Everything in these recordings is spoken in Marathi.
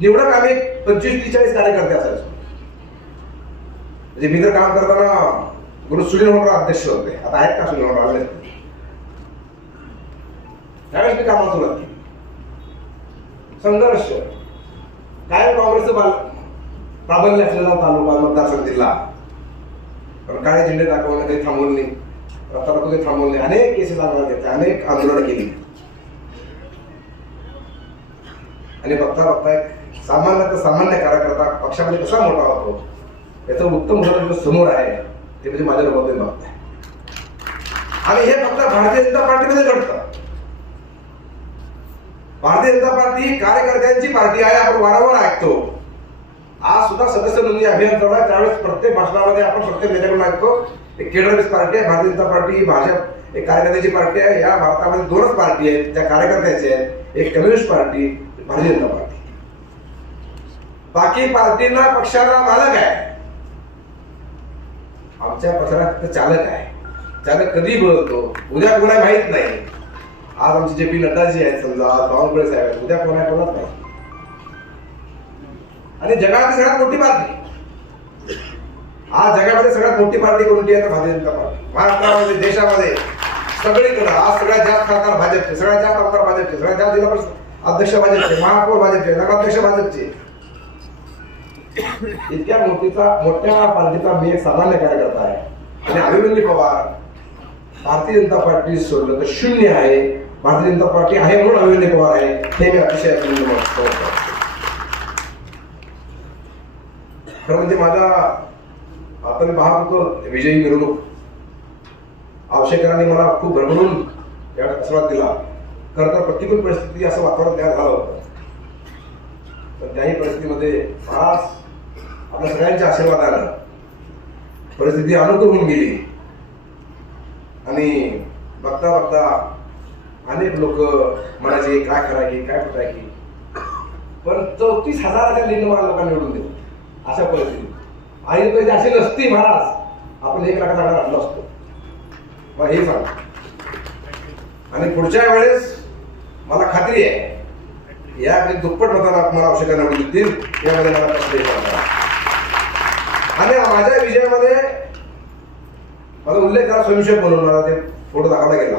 निवडक आम्ही पंचवीस त्रेचाळीस कार्यकर्ते असायचो. म्हणजे मी तर काम करताना गुरु सुनील होणार अध्यक्ष होते. आता आहेत का सुनील होणार त्यावेळेस मी कामाला सुरुवात केली. संघर्ष. काय काँग्रेसचं बाल प्राबल्य असलेला तालुका मतदारसंघ जिल्हा. पण काळे झेंडे दाखवणं काही थांबवलं नाही. रस्ता काही थांबवलं नाही. अनेक केसेस आम्हाला घेतले अनेक आंदोलन केली. आणि बघता बघता एक सामान्य तर सामान्य कार्यकर्ता पक्षामध्ये कसा मोठा होतो याचं उत्तम उदाहरण समोर आहे ते म्हणजे माझ्या लोकांतील बाबत आहे आणि हे फक्त भारतीय जनता पार्टीमध्ये घडतं. भारतीय जनता पार्टी कार्यकर्त्यांची पार्टी आहे आपण वारंवार ऐकतो. आज सुद्धा सदस्य नोंदणी अभियान चालू आहे त्यावेळेस प्रत्येक भाषणामध्ये आपण प्रत्येक नेत्याकडून ऐकतो एक केंद्रवीस पार्टी आहे भारतीय जनता पार्टी भाजप एक कार्यकर्त्याची पार्टी आहे या भारतामध्ये दोनच पार्टी आहेत त्या कार्यकर्त्याचे आहेत एक communist party Bharatiya Janata party. बाकी पार्टींना पक्षाला मालक आहे. आमच्या पक्षाला फक्त चालक आहे. चालक कधी बोलतो. उद्या कोणा माहीत नाही. आज आमचे जे पी नड्डाजी आहेत समजा आज बावनकुळे साहेब आहेत उद्या कोणा कोणाच नाही. आणि जगातली सगळ्यात मोठी पार्टी. आज जगामध्ये सगळ्यात मोठी पार्टी कोणती आहे? तर भारतीय जनता पार्टी. महाराष्ट्रामध्ये देशामध्ये सगळीकडे. आज सगळ्यात जास्त खासदार भाजपचे सगळ्यात जास्त आमदार भाजपचे सगळ्यात जास्त जिल्हा परिषद अध्यक्ष भाजपचे महापौर भाजपचे नगराध्यक्ष भाजपचे. इतक्या मोठीचा मोठ्या पार्टीचा मी एक सामान्य कार्यकर्ता आहे. आणि अभिमन्यू पवार भारतीय जनता पार्टी सोडलं तर शून्य आहे. भारतीय जनता पार्टी आहे म्हणून अभिमन्यू पवार आहे. हे मी अतिशय खरं म्हणजे माझा आता मी पाहत होतो विजयी मिरवणूक. आवश्यकरांनी मला खूप भरभरून या आशीर्वाद दिला. खरं तर प्रतिकूल परिस्थिती असं वातावरण तयार झालं होतं. पण त्याही परिस्थितीमध्ये आज आपल्या सगळ्यांच्या आशीर्वादानं परिस्थिती अनुकूल होऊन गेली. आणि बघता बघता अनेक लोक म्हणायचे काय करायची काय फुटायची पण चौतीस हजाराच्या लिंग मला लोकांना निवडून दिलं. अशा परिस्थितीत. आई पैसे अशी नसती महाराज. आपण एक लाखाचा आकडा घातला असतो. मग हे सांग. आणि पुढच्या वेळेस मला खात्री आहे या दुप्पट मताला मला औषधं निवडून देतील यामध्ये मला आणि माझ्या विजयामध्ये माझा उल्लेख करा स्वयंसेवक म्हणून मला ते फोटो दाखवला गेला.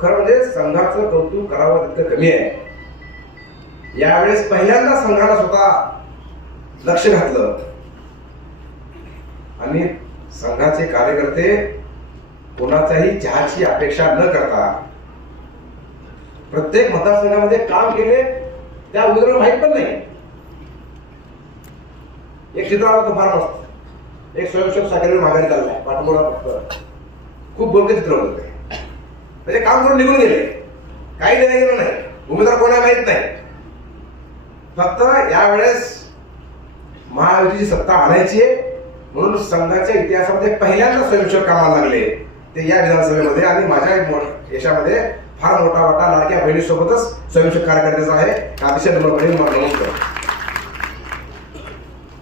खरं म्हणजे संघाचं कौतुक करावं तितकं कमी आहे. यावेळेस पहिल्यांदा संघाला स्वतः लक्ष घातलं. आणि संघाचे कार्यकर्ते कोणाचाही चहाची अपेक्षा न करता प्रत्येक मतदारसंघामध्ये काम केले त्या उमेदवाराला माहीत पण नाही. एक चित्र आलं होतं फार मस्त. एक स्वयंसेवक साखरेवर माघारी चाललाय पाठमोडा फक्त खूप बोलके चित्र होतं ते. म्हणजे काम करून निघून गेले. काही देणं गेलं नाही. उमेदवार कोणा माहीत नाही. फक्त यावेळेस महायुतीची सत्ता आणायची आहे. म्हणून संघाच्या इतिहासामध्ये पहिल्यांदा स्वयंसेवक कामाला लागले. ते या विधानसभेमध्ये आणि माझ्या यशामध्ये फार मोठा वाटा लाडक्या बहिणीसोबतच स्वयंसेवक कार्यकर्त्याचा आहे. अतिशय नम्रपणे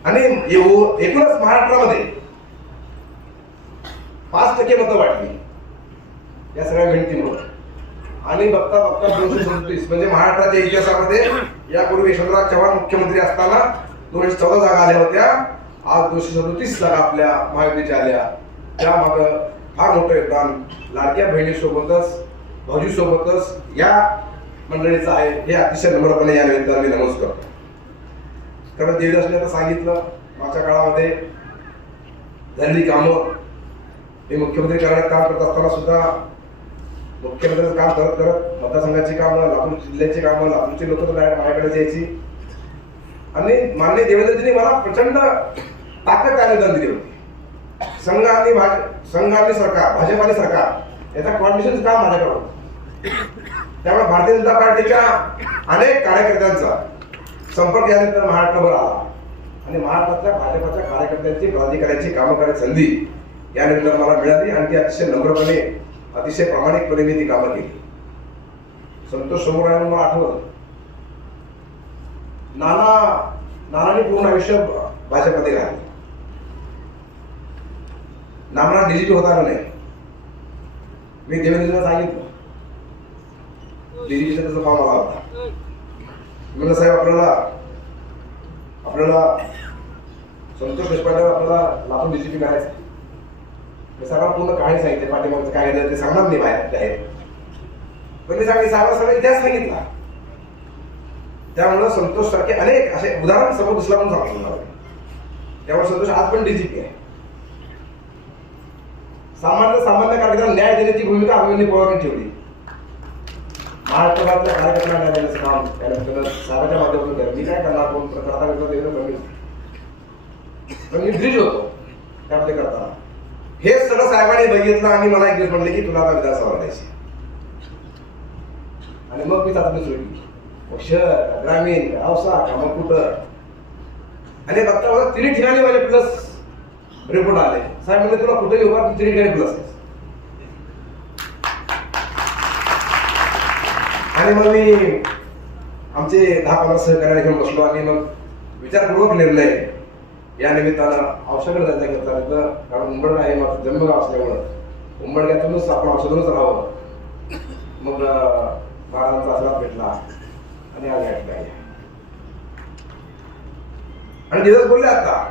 आणि हो, एकूणच महाराष्ट्रामध्ये पाच टक्के मतं वाटली या सगळ्या मेहनतीमुळे आणि बघता बघता दोनशे सदतीस म्हणजे महाराष्ट्राच्या इतिहासामध्ये यापूर्वी यशवंतराव चव्हाण मुख्यमंत्री असताना दोनशे चौदा जागा आल्या होत्या. आज दोनशे सदतीस जागा आपल्या महायुतीच्या आल्या. त्यामागं फार मोठं योगदान लाडक्या बहिणीसोबतच भाऊजीसोबतच या मंडळीचं आहे. हे अतिशय नम्रपणे या निमित्ताने मी करतो. कारण देवदासने आता सांगितलं मागच्या काळामध्ये. त्यांनी कामं हे मुख्यमंत्री करण्यात काम करत असताना सुद्धा मुख्यमंत्र्यांचं काम करत करत मतदारसंघाची कामं लातूर जिल्ह्याची कामं लातूरची लोक माझ्याकडे यायची. आणि माननीय देवेंद्रजींनी मला प्रचंड ताकद काय अनुदान दिली होती. संघ आणि भाज संघ आणि सरकार भाजप आणि सरकार याचा कॉर्डिनेशन काम माझ्याकडे होतं. त्यामुळे भारतीय जनता पार्टीच्या अनेक कार्यकर्त्यांचा संपर्क यानंतर महाराष्ट्रभर आला. आणि महाराष्ट्रातल्या भाजपच्या कार्यकर्त्यांची पदाधिकाऱ्यांची कामं करायची संधी यानंतर मला मिळाली आणि ती अतिशय नम्रपणे अतिशय प्रामाणिकपणे मी ती कामं केली. संतोष समोर मला आठवलं. नाना नानाने पूर्ण आयुष्य भाजपमध्ये राहिले नाना डीजीपी होता का नाही? मी देवेंद्रला सांगितलं. डीजीपीचा त्याचा फॉर्म आला होता. म्हणलं साहेब आपल्याला आपल्याला संतोष देशपांडे आपल्याला लातूर डीजीपी करायचं मी सगळं पूर्ण कहाणी सांगितली पाठीमागचं काय झालं ते सांगणार नाही बाहेर बाहेर. पण ते सांगितलं सांगा सगळं इतिहास सांगितला. त्यामुळं संतोष सारखे अनेक असे उदाहरण समोर दिसला म्हणून सांगतो मला त्यामुळे संतोष आज पण डीजीपी आहे. सामान्य सामान्य कार्यक्रम न्याय देण्याची भूमिका अभिमन्यू पवारांनी ठेवली. महाराष्ट्रातल्या कार्यकर्त्यांना न्याय देण्याचं काम त्याला त्याला माध्यमातून केलं मी काय करणार कोण करता करता देणं कमी पण मी ब्रिज होतो. त्यामध्ये करताना हे सगळं साहेबांनी बघितलं आणि मला एक दिवस म्हणले की तुला आता विधानसभा द्यायची आणि मग मी चाचणी सुरू केली मग ग्रामीण औसा का कुठं आणि बघता बघा तिन्ही ठिकाणी माझे प्लस रिपोर्ट आले. साहेब म्हणजे तुला कुठेही उभा तिन्ही ठिकाणी प्लस आहे. आणि मग मी आमचे दहा पंधरा सहकार्याला घेऊन बसलो आणि मग विचारपूर्वक निर्णय या निमित्तानं औषधाकडे जायचा घेतला कारण उंबड आहे माझं जन्मगाव असल्यामुळं. उंबडग्यातूनच आपण औषधूनच राहावं. मग महाराजांचा आशीर्वाद भेटला आणि आज या आहे आणि दिवस बोलले आता.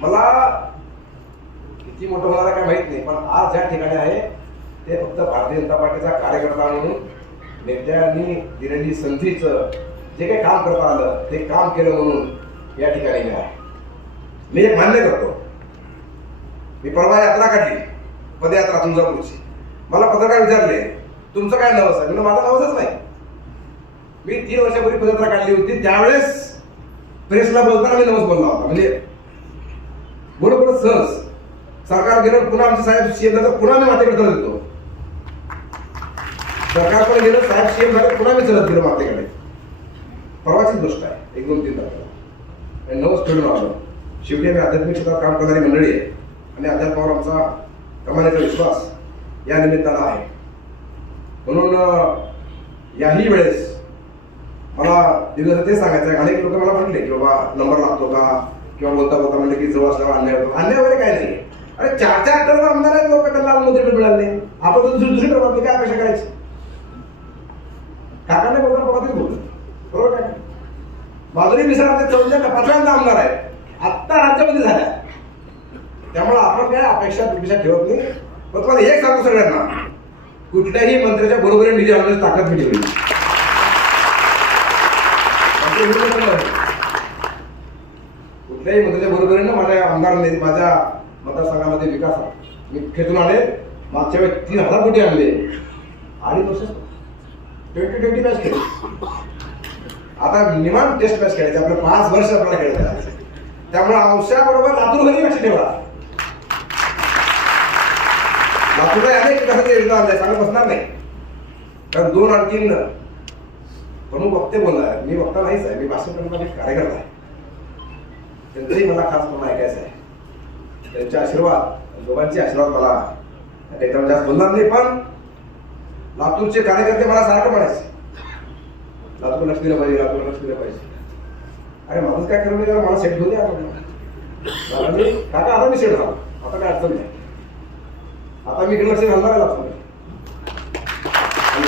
मला किती मोठं होणार काय माहीत नाही पण आज ज्या ठिकाणी आहे ते फक्त भारतीय जनता पार्टीचा कार्यकर्ता म्हणून नेत्यांनी दिलेली संधीचं जे काही काम करता आलं ते काम केलं म्हणून या ठिकाणी मी आहे. मी हे मान्य करतो. मी परवा यात्रा काढली पदयात्रा तुळजापूरची. मला पत्रकार विचारले तुमचं काय नवस आहे? माझं नवसच नाही. मी तीन वर्षापूर्वी पदयात्रा काढली होती त्यावेळेस प्रेसला बोलताना मी नवस बोलला होता. म्हणजे बरोबर सहज. सरकार गेलं पुन्हा आमचे साहेब शेतात पुन्हा मी मातेकडे चलत सरकारकडे गेलं साहेब सीएम झालं पुन्हा विचारत गेलं मातेकडे परवाचीच गोष्ट आहे. एक दोन तीन तारखेला. आणि नवच फेडून आलो शेवटी आम्ही आध्यात्मिक क्षेत्रात काम करणारी मंडळी आहे. आणि अध्यात्मावर आमचा कमानीचा विश्वास या निमित्तानं आहे. म्हणून याही वेळेस मला दिवस ते सांगायचं आहे. अनेक लोक मला म्हटले की बाबा नंबर लागतो का? किंवा बोलता बोलता म्हणले की जवळ असल्यावर अन्याय होतो. अन्याय वगैरे काय नाही अरे चार चार टर्म आमदार आहेत लोक त्यांना मंत्री मिळाले. आपण दुसरी दुसरी टर्म काय अपेक्षा करायची? काकाने बोलता बाबा बोलतो बरोबर काय माधुरी मिश्रा ते चौथ्या पाचव्यांदा आमदार आहे. आत्ता राज्यामध्ये झाल्या. त्यामुळे आपण काय अपेक्षा अपेक्षा ठेवत नाही. पण तुम्हाला एक सांगू सगळ्यांना कुठल्याही मंत्र्याच्या बरोबरीने निधी आणण्याची ताकद मी नाही. कुठल्याही मंत्र्याच्या बरोबरीनं माझ्या आमदारांनी माझ्या मतदारसंघामध्ये विकास मी खेचून आले मागच्या वेळेस तीन हजार कोटी आणले. आणि वर्ष ट्वेंटी ट्वेंटी मॅच खेळ आता निमान टेस्ट मॅच खेळायचे. आपलं पाच वर्ष आपल्याला खेळायचं आहे. त्यामुळे औषधाबरोबर लातूर घरी मॅच ठेवा. लातूरला अनेक कसं ते आणल्या चांगलं बसणार नाही. कारण दोन आणखीन म्हणून वक्ते बोलणार मी वक्ता नाहीच आहे. मी भाषण करणारा एक कार्यकर्ता आहे. त्यांचंही मला खास म्हणून ऐकायचं आहे. त्यांचे आशीर्वाद दोघांचे आशीर्वाद मला त्याच्यावर जास्त बोलणार नाही. पण लातूरचे कार्यकर्ते मला सारखं म्हणायचे. लातूर लक्ष दिलं पाहिजे लातूर लक्ष दिलं पाहिजे. अरे माणूस काय करू नये मला सेट होऊ द्या आपण. मी काका आता मी सेट झाला. आता काय अडचण नाही. आता मी इकडे लक्ष घालणार आहे लातूर आणि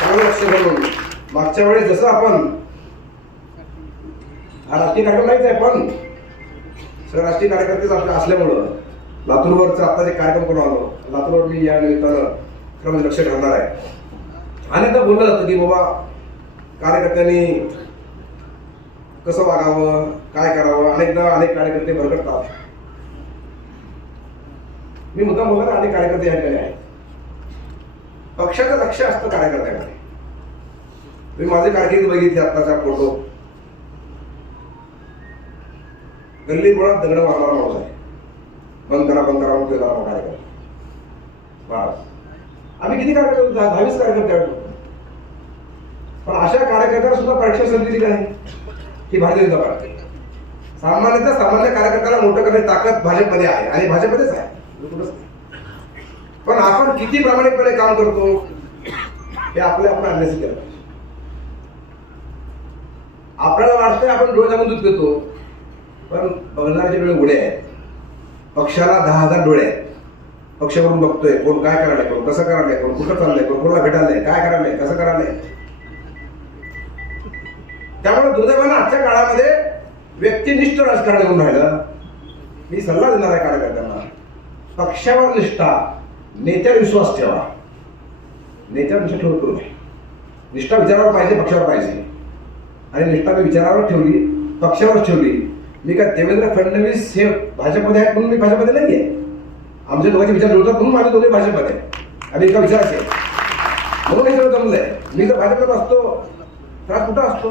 चांगलं लक्ष घालून मागच्या वेळेस जसं आपण हा राजकीय कार्यक्रम नाहीच आहे पण सगळं राजकीय कार्यकर्तेच आपल्या असल्यामुळं लातूरवरचं आता जे कार्यक्रम करून आलो. लातूरवर मी या निमित्तानं खरं म्हणजे लक्ष ठरणार आहे. अनेकदा बोललं जातं की बाबा कार्यकर्त्यांनी कसं वागावं काय करावं अनेकदा अनेक कार्यकर्ते भरकटतात मी मुद्दा बोलणार अनेक कार्यकर्ते या ठिकाणी आहेत. पक्षाचं लक्ष असतं कार्यकर्त्याकडे. मी माझे कारकिर्द बघितली आत्ताचा फोटो. गल्ली मुळात दगड मारणारा माणूस आहे. बंद करा बंद करा म्हणून कार्यकर्ता. बस. आम्ही किती कार्यकर्ते होतो? दहावीस कार्यकर्ते आढळलो पण अशा कार्यकर्त्याला सुद्धा परीक्षा संधी दिली आहे ही भारतीय जनता पार्टी. सामान्यतः सामान्य कार्यकर्त्याला मोठं करण्याची ताकद भाजपमध्ये आहे आणि भाजपमध्येच आहे. पण आपण किती प्रामाणिकपणे काम करतो हे आपल्या आपण अभ्यास केलं पाहिजे. आपल्याला वाटतंय आपण डोळे झाकून दूध घेतो पण बघणाऱ्याचे डोळे उडे आहेत पक्षाला दहा हजार डोळे आहेत. पक्षावरून बघतोय कोण काय करायला कोण कसं करायला कोण कुठं चाललंय कोण कोणाला भेटायलंय काय करायलंय कसं करायलंय? त्यामुळे दुर्दैवानं आजच्या काळामध्ये व्यक्तिनिष्ठ राजकारण येऊन राहिलं. मी सल्ला देणार आहे कार्यकर्त्यांना पक्षावर निष्ठा नेत्यावर विश्वास ठेवा. नेत्यावर निष्ठा ठेवत करू नये. निष्ठा विचारावर पाहिजे पक्षावर पाहिजे. आणि निष्ठा मी विचारावर ठेवली पक्षावर ठेवली. मी काय देवेंद्र फडणवीस हे भाजपमध्ये आहेत म्हणून मी भाजपमध्ये नाही आहे आमचे दोघांचे विचार जुळतात म्हणून आम्ही दोन्ही भाषेमध्ये आहे. आणि एका विचाराचे. म्हणून हे सगळं जमलंय. मी जर भाजपमध्ये असतो. तर आज कुठं असतो?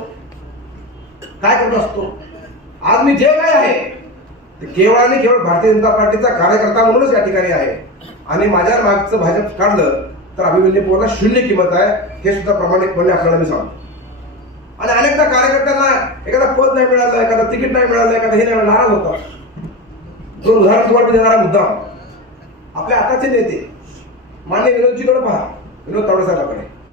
काय करत असतो? आज मी जे काय आहे ते केवळ आणि केवळ भारतीय जनता पार्टीचा कार्यकर्ता म्हणूनच या ठिकाणी आहे. आणि माझ्या मागचं भाजप काढलं तर अभिमन्यू शून्य किंमत आहे. हे सुद्धा प्रामाणिकपणे आपल्याला मी सांगतो. आणि अनेकदा कार्यकर्त्यांना एखादा पद नाही मिळालं एखादा तिकीट नाही मिळालं एखादा हे नाही नाराज होता दोन उदाहरण तुम्हाला देणारा मुद्दा आपल्या आताचे नेते. मान्य विनोदजीकडे पहा. विनोद तावडे साहेबांकडे.